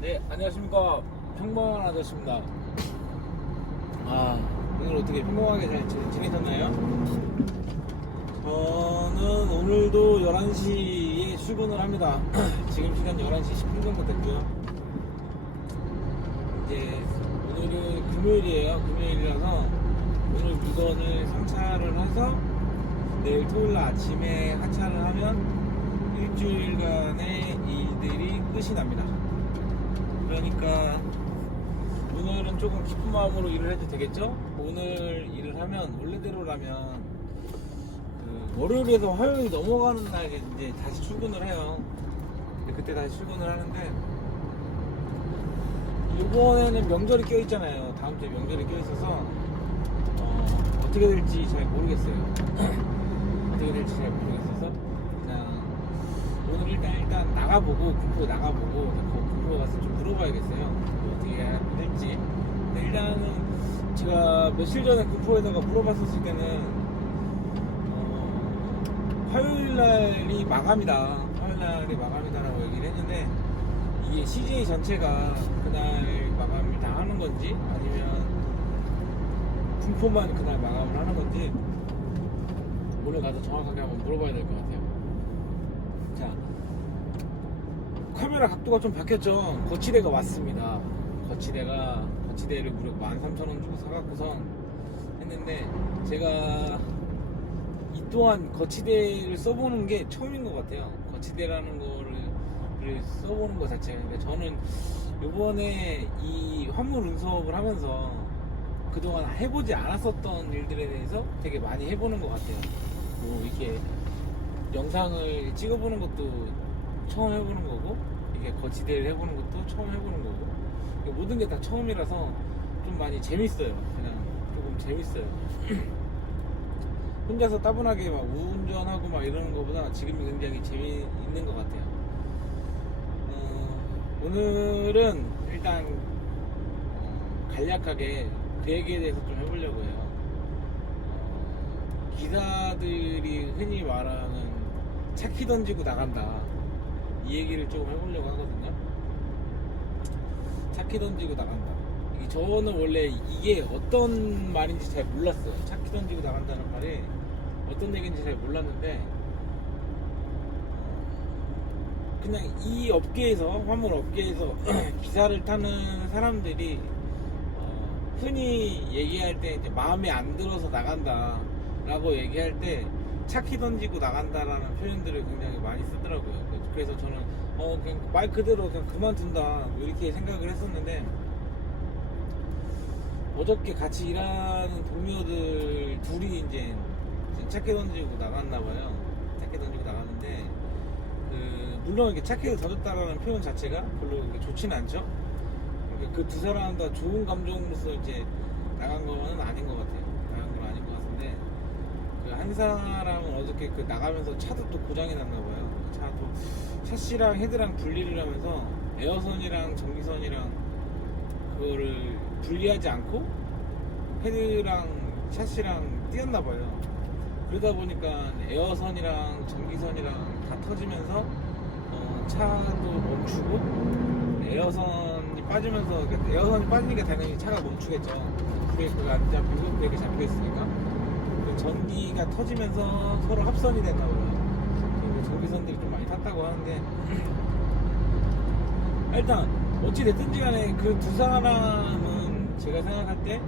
네, 안녕하십니까. 평범한 아저씨입니다. 아, 오늘 어떻게 평범하게 잘 지- 지내셨나요? 저는 오늘도 11시에 출근을 합니다. 지금 시간 11시 10분 정도 됐고요. 이제 오늘은 금요일이에요. 금요일이라서 오늘 물건을 상차를 해서 내일 토요일 날 아침에 하차를 하면 일주일간의 일들이 끝이 납니다. 그러니까 오늘은 조금 기쁜 마음으로 일을 해도 되겠죠? 오늘 일을 하면 원래대로라면 그 월요일에서 화요일 넘어가는 날 이제 다시 출근을 해요. 그때 다시 출근을 하는데 이번에는 명절이 껴있잖아요. 다음 주에 명절이 껴있어서 어, 어떻게 될지 잘 모르겠어요. 어떻게 될지 잘 오늘 나가보고 군포에 나가보고 군포 가서 좀 물어봐야겠어요. 뭐 어떻게 될지. 근데 일단은 제가 며칠 전에 군포에다가 물어봤었을 때는 어, 화요일 날이 마감이다. 화요일 날이 마감이다라고 얘기를 했는데 이게 CJ 전체가 그날 마감을 다 하는 건지 아니면 군포만 그날 마감을 하는 건지 오늘 가서 정확하게 한번 물어봐야 될 것 같아요. 자, 카메라 각도가 좀 바뀌었죠. 거치대가 왔습니다. 거치대가 거치대를 무려 13,000원 주고 사갖고선 했는데 제가 이 또한 거치대를 써보는 게 처음인 것 같아요. 거치대라는 거를 를 써보는 것 자체가 저는 이번에 이 화물 운송을 하면서 그동안 해보지 않았었던 일들에 대해서 되게 많이 해보는 것 같아요. 뭐 이렇게 영상을 찍어보는 것도 처음 해보는 거고 이게 거치대를 해보는 것도 처음 해보는 거고 모든 게 다 처음이라서 좀 많이 재밌어요. 그냥 조금 재밌어요. 혼자서 따분하게 막 운전하고 막 이러는 것보다 지금이 굉장히 재미있는 것 같아요. 어, 오늘은 일단 어, 간략하게 그 얘기에 대해서 좀 해보려고 해요. 어, 기사들이 흔히 말하는 차키 던지고 나간다. 이 얘기를 조금 해보려고 하거든요. 차키 던지고 나간다. 이 저는 원래 이게 어떤 말인지 잘 몰랐어요. 차키 던지고 나간다는 말이 어떤 얘기인지 잘 몰랐는데 어, 그냥 이 업계에서 화물 업계에서 기사를 타는 사람들이 어, 흔히 얘기할 때 이제 마음에 안 들어서 나간다라고 얘기할 때 차키 던지고 나간다라는 표현들을 굉장히 많이 쓰더라고요. 그래서 저는 어 그냥 말 그대로 그냥 그만둔다 뭐 이렇게 생각을 했었는데 어저께 같이 일하는 동료들 둘이 이제 차키 던지고 나갔나 봐요. 차키 던지고 나갔는데 그 물론 이렇게 차키를 던졌다라는 표현 자체가 별로 좋지는 않죠. 그 두 사람 다 좋은 감정으로서 이제 나간 거는 아닌 것 같아요. 나간 건 아닌 것 같은데 그 한 사람은 어저께 그 나가면서 차도 또 고장이 났나 봐요. 차도 샤시랑 헤드랑 분리를 하면서 에어선이랑 전기선이랑 그거를 분리하지 않고 헤드랑 샤시랑 띄었나 봐요. 그러다 보니까 에어선이랑 전기선이랑 다 터지면서 어, 차도 멈추고 에어선이 빠지면서 그러니까 에어선이 빠지니까 당연히 차가 멈추겠죠. 브레이크가 안 잡히고 브레이크 잡혀 있으니까 그 전기가 터지면서 서로 합선이 봐요. 그리고 전기선들이 좀 많이 탔다고 하는데 일단 어찌 됐든지 간에 그 두 사람은 제가 생각할 때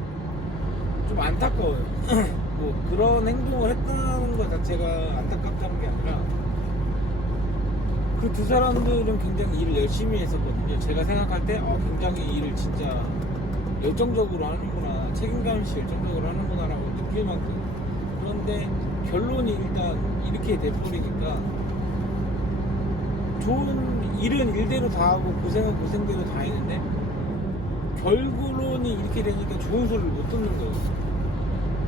좀 안타까워요. 뭐 그런 행동을 했다는 것 자체가 안타깝다는 게 아니라 그 두 사람들은 굉장히 일을 열심히 했었거든요. 제가 생각할 때 어, 굉장히 일을 진짜 열정적으로 하는구나, 책임감 없이 열정적으로 하는구나 라고 느낄 만큼 그런데 결론이 일단 이렇게 돼버리니까 좋은 일은 일대로 다 하고 고생은 고생대로 다 했는데 결론이 이렇게 되니까 좋은 소리를 못 듣는 거예요.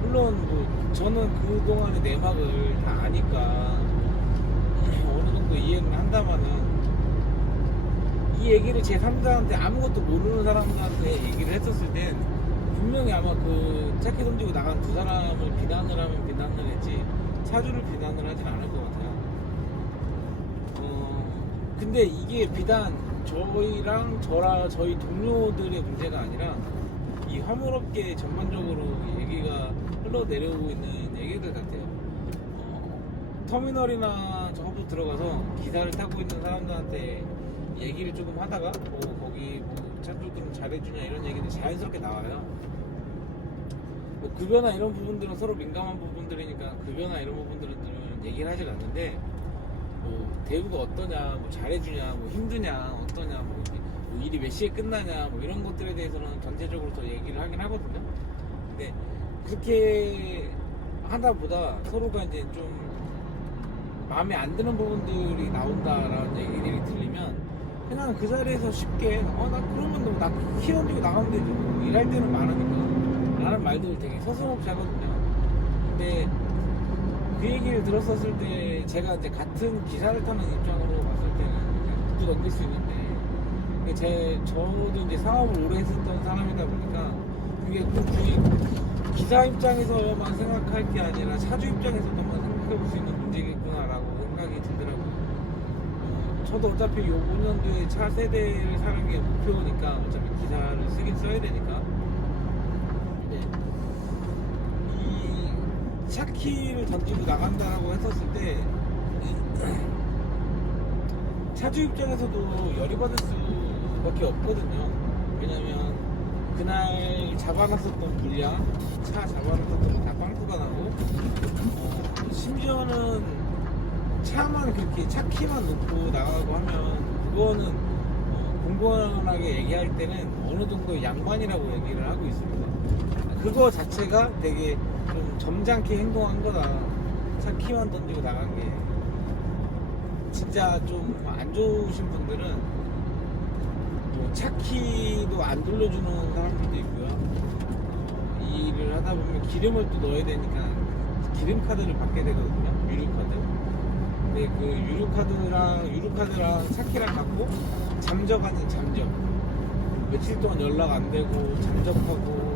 물론 뭐 저는 그동안의 내막을 다 아니까 어느 정도 이해는 한다마는 이 얘기를 제 3자한테 아무것도 모르는 사람들한테 얘기를 했었을 땐 분명히 아마 그 차키 던지고 나간 두 사람을 비난을 하면 비난을 했지 차주를 비난을 하진 않을 것 같아요. 어, 근데 이게 비단 저희랑 저라 저희 동료들의 문제가 아니라 이 화물업계 전반적으로 얘기가 흘러내려오고 있는 얘기들 같아요. 어, 터미널이나 저 허브 들어가서 기사를 타고 있는 사람들한테 얘기를 조금 하다가 뭐 거기 뭐차 조금 잘해주냐 이런 얘기들 자연스럽게 나와요. 뭐 급여나 이런 부분들은 서로 민감한 부분들이니까 급여나 이런 부분들은 얘기를 하질 않는데 뭐 대우가 어떠냐, 뭐 잘해주냐, 뭐 힘드냐, 어떠냐, 뭐, 뭐 일이 몇 시에 끝나냐, 뭐 이런 것들에 대해서는 전체적으로 더 얘기를 하긴 하거든요. 근데 그렇게 하다 보다 서로가 이제 좀 마음에 안 드는 부분들이 나온다라는 얘기들이 들리면 그냥 그 자리에서 쉽게 어나 그러면 뭐나 키워주고 나가면 되지 뭐 일할 때는 많으니까 라는 말들 되게 서슴없이 하거든요. 근데 그 얘기를 들었었을 때 제가 이제 같은 기사를 타는 입장으로 봤을 때는 묻고 넘길 수 있는데 제 저도 이제 사업을 오래 했었던 사람이다 보니까 그게 꼭 굳이 기사 입장에서만 생각할 게 아니라 차주 입장에서도 한번 생각해 볼 수 있는 문제겠구나라고 생각이 들더라고요. 어, 저도 어차피 요 5년도에 차 세대를 사는 게 목표니까 어차피 기사를 쓰긴 써야 되니까 근데 이 차키를 던지고 나간다라고 했었을 때 차주 입장에서도 열이 받을 수밖에 없거든요. 왜냐면 그날 잡아놨었던 분량, 차 잡아놨었던 거 다 빵꾸가 나고, 차만 그렇게 차 키만 놓고 나가고 하면 그거는 어, 공공연하게 얘기할 때는 어느 정도 양반이라고 얘기를 하고 있습니다. 그거 자체가 되게 좀 점잖게 행동한 거다. 차 키만 던지고 나간 게. 진짜 좀 안 좋으신 분들은 뭐 차키도 안 돌려주는 사람들도 있고요. 어, 이 일을 하다 보면 기름을 또 넣어야 되니까 기름 카드를 받게 되거든요. 유료 카드. 근데 그 유료 카드랑 유료 카드랑 차키랑 갖고 잠적 아닌 잠적. 며칠 동안 연락 안 되고 잠적하고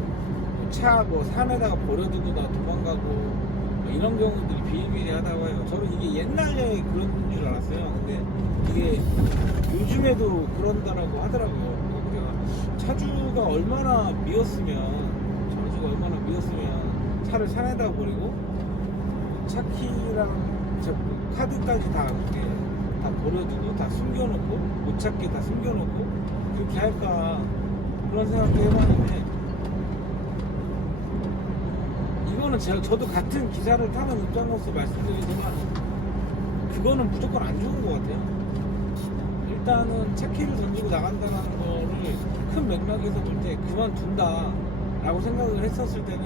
차 뭐 산에다가 버려두고 나 도망가고 뭐 이런 경우들이 비일비일하다고 해요. 저는 이게 옛날에 그런 줄 알았어요. 근데 이게 요즘에도 그런다라고 하더라고요. 그러니까 차주가 얼마나 미웠으면 차주가 얼마나 미웠으면 차를 산에다 버리고 차키랑 저 카드까지 다 이렇게 다 버려두고 다 숨겨놓고 못 찾게 다 숨겨놓고 그렇게 할까 그런 생각도 해봤는데 이거는 제가 저도 같은 기사를 타는 입장으로서 말씀드리지만 그거는 무조건 안 좋은 것 같아요. 일단은 차키를 던지고 나간다는 거를 큰 맥락에서 볼 때 그만둔다 라고 생각을 했었을 때는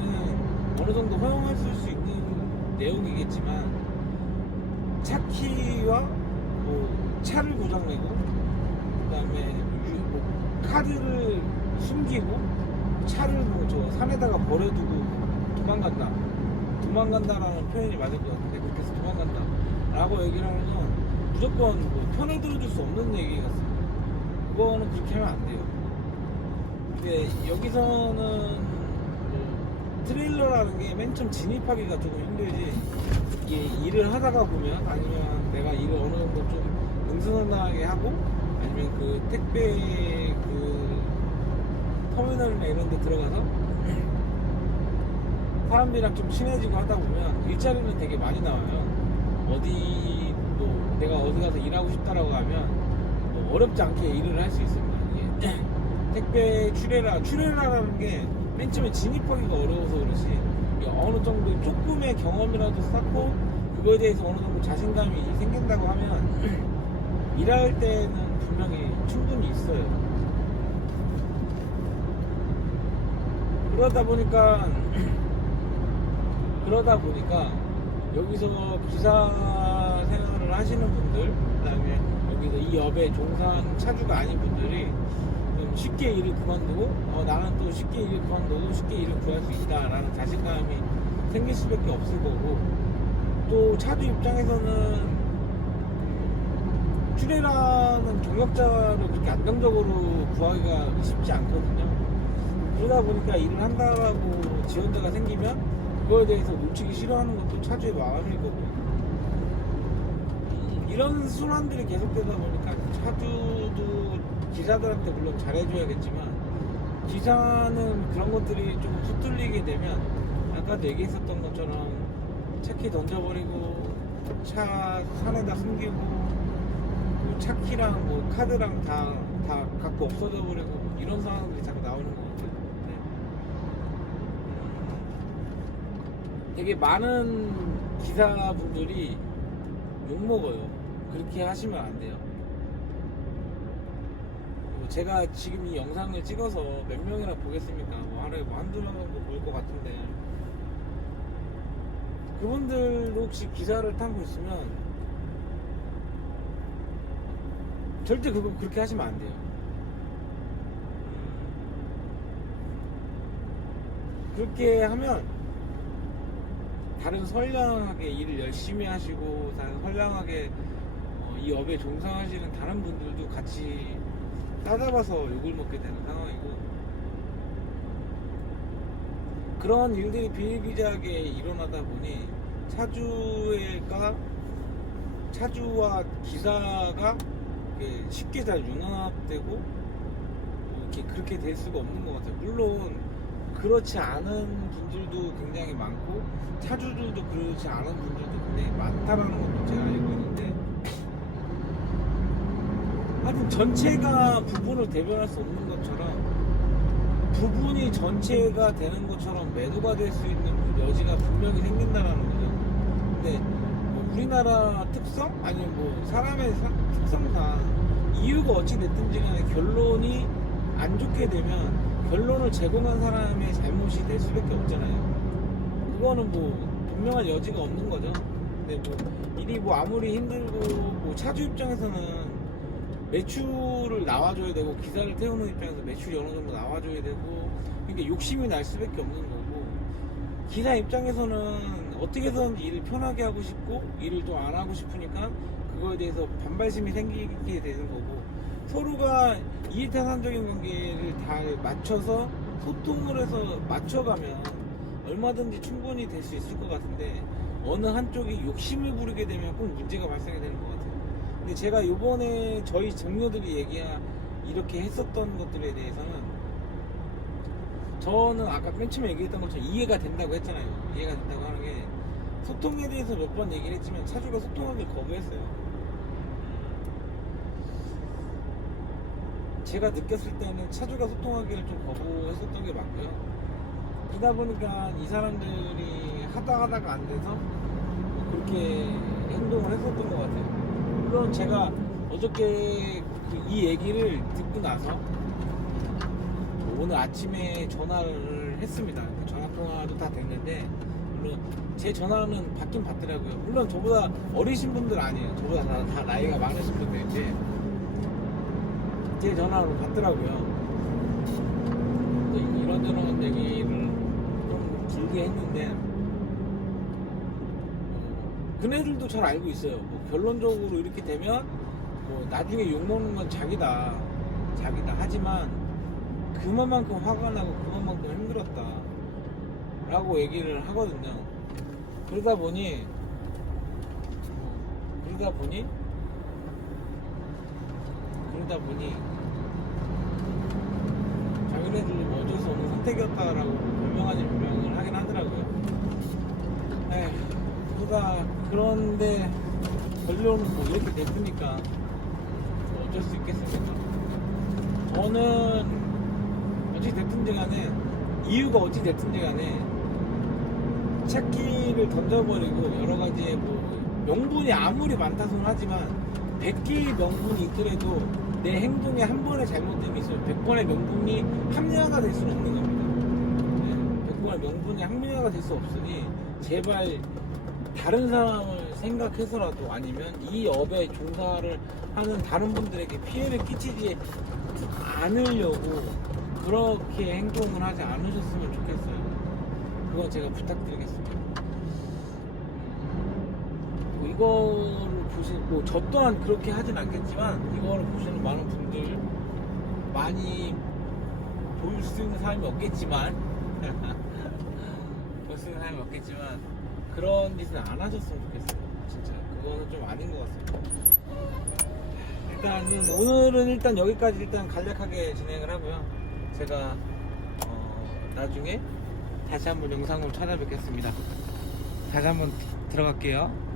어느 정도 허용했을 수 있는 내용이겠지만 차키와 뭐 차를 고장내고 그 다음에 뭐 카드를 숨기고 차를 뭐 저 산에다가 버려두고 도망간다. 도망간다라는 표현이 맞을 것 같은데 그렇게 해서 도망간다. 라고 얘기를 하면 무조건 뭐 편을 들어줄 수 없는 얘기 같습니다 그거는 그렇게 하면 안 돼요. 근데 여기서는 뭐 트레일러라는 게 맨 처음 진입하기가 조금 힘들지 이게 일을 하다가 보면 아니면 내가 일을 어느 정도 좀 능수능란하게 하고 아니면 그 택배 그 터미널이나 이런 데 들어가서 사람들이랑 좀 친해지고 하다 보면 일자리는 되게 많이 나와요. 어디 뭐 내가 어디 가서 일하고 싶다라고 하면 뭐 어렵지 않게 일을 할 수 있습니다. 택배 출애라 출애라라는 게 맨 처음에 진입하기가 어려워서 그렇지 어느 정도 조금의 경험이라도 쌓고 그거에 대해서 어느 정도 자신감이 생긴다고 하면 일할 때는 분명히 충분히 있어요. 그러다 보니까 그러다 보니까 여기서 기사 생활을 하시는 분들 그다음에 여기서 이 업에 종사한 차주가 아닌 분들이 좀 쉽게 일을 그만두고 어, 나는 또 쉽게 일을 그만둬도 쉽게 일을 구할 수 있다라는 자신감이 생길 수밖에 없을 거고 또 차주 입장에서는 출애라는 경력자를 그렇게 안정적으로 구하기가 쉽지 않거든요. 그러다 보니까 일을 한다라고 지원자가 생기면 그거에 대해서 놓치기 싫어하는 것도 차주의 마음일 거고 이런 순환들이 계속되다 보니까 차주도 기사들한테 물론 잘해줘야겠지만 기사는 그런 것들이 좀 휘둘리게 되면 아까도 얘기했었던 것처럼 차키 던져버리고 차 산에다 숨기고 뭐 차키랑 뭐 카드랑 다, 다 갖고 없어져 버리고 이런 상황들이 자꾸 나오는 것 같아요. 네. 음, 되게 많은 기사분들이 욕먹어요. 그렇게 하시면 안 돼요. 뭐 제가 지금 이 영상을 찍어서 몇 명이나 보겠습니까? 뭐 하루에 뭐 한두 명 정도 볼 것 같은데. 그분들도 혹시 기사를 타고 있으면 절대 그거 그렇게 하시면 안 돼요. 그렇게 하면 다른 선량하게 일을 열심히 하시고 다른 선량하게 어, 이 업에 종사하시는 다른 분들도 같이 따잡아서 욕을 먹게 되는 상황이고 그런 일들이 비일비재하게 일어나다 보니 차주가 차주와 기사가 쉽게 잘 융합되고 뭐 이렇게 그렇게 될 수가 없는 것 같아요. 물론 그렇지 않은 분들도 굉장히 많고 차주들도 그렇지 않은 분들도 굉장히 많다라는 것도 제가 알고 있는데 하여튼 전체가 부분을 대변할 수 없는 것처럼 부분이 전체가 되는 것처럼 매도가 될 수 있는 그 여지가 분명히 생긴다라는 거죠. 근데 뭐 우리나라 특성 아니면 뭐 사람의 사- 특성상 이유가 어찌 됐든지 간에 결론이 안 좋게 되면 결론을 제공한 사람의 잘못이 될 수밖에 없잖아요. 그거는 뭐 분명한 여지가 없는 거죠. 근데 뭐 일이 뭐 아무리 힘들고 뭐 차주 입장에서는 매출을 나와줘야 되고 기사를 태우는 입장에서 매출이 어느 정도 나와줘야 되고 그러니까 욕심이 날 수밖에 없는 거고 기사 입장에서는 어떻게 해서든지 일을 편하게 하고 싶고 일을 또 안 하고 싶으니까 그거에 대해서 반발심이 생기게 되는 거고 서로가 이해타산적인 관계를 다 맞춰서 소통을 해서 맞춰가면 얼마든지 충분히 될 수 있을 것 같은데 어느 한쪽이 욕심을 부리게 되면 꼭 문제가 발생이 되는 것 같아요. 근데 제가 요번에 저희 정료들이 얘기한 이렇게 했었던 것들에 대해서는 저는 아까 맨 처음에 얘기했던 것처럼 이해가 된다고 했잖아요. 이해가 된다고 하는 게 소통에 대해서 몇 번 얘기를 했지만 차주가 소통하기를 거부했어요. 제가 느꼈을 때는 차주가 소통하기를 좀 거부했었던 게 맞고요. 그러다 보니까 이 사람들이 하다 하다가 안 돼서 그렇게 행동을 했었던 것 같아요. 물론 제가 어저께 그이 얘기를 듣고 나서 오늘 아침에 전화를 했습니다. 전화 통화도 다 됐는데 물론 제 전화는 받긴 받더라고요. 물론 저보다 어리신 분들 아니에요. 저보다 다, 다 나이가 많으신 분들인데 제 전화를 받더라고요. 이런저런 얘기를 좀 길게 했는데 어, 그네들도 잘 알고 있어요. 뭐 결론적으로 이렇게 되면 뭐 나중에 욕먹는 건 자기다. 자기다. 하지만 그만큼 화가 나고 그만큼 힘들었다. 라고 얘기를 하거든요. 그러다 보니 뭐, 그러다 보니 그러다 보니 자기네들 뭐 어쩔 수 없는 선택이었다라고 아닌 변명을 하긴 하더라고요. 에휴, 그러다 그런데 뭐 이렇게 됐으니까 뭐 어쩔 수 있겠습니까? 저는 어찌 됐든지 간에 이유가 어찌 됐든지 간에 찾기를 던져버리고 여러 가지의 뭐 명분이 아무리 많다 손 하지만 100개의 명분이 있더라도 내 행동에 한 번의 잘못됨이 있어요. 100번의 명분이 합리화가 될 수는 없는 겁니다. 네, 100번의 명분이 합리화가 될 수 없으니 제발 다른 사람을 생각해서라도 아니면 이 업에 종사를 하는 다른 분들에게 피해를 끼치지 않으려고 그렇게 행동을 하지 않으셨으면 좋겠어요. 그건 제가 부탁드리겠습니다. 뭐 이거를 보신, 뭐, 저 또한 그렇게 하진 않겠지만, 이거를 보시는 많은 분들, 많이 볼 수 있는 사람이 없겠지만, 볼 수 있는 사람이 없겠지만, 그런 짓은 안 하셨으면 좋겠어요. 진짜. 그거는 좀 아닌 것 같습니다. 일단은 오늘은 일단 여기까지 일단 간략하게 진행을 하고요. 제가 어, 나중에 다시 한번 영상으로 찾아뵙겠습니다. 다시 한번 들어갈게요.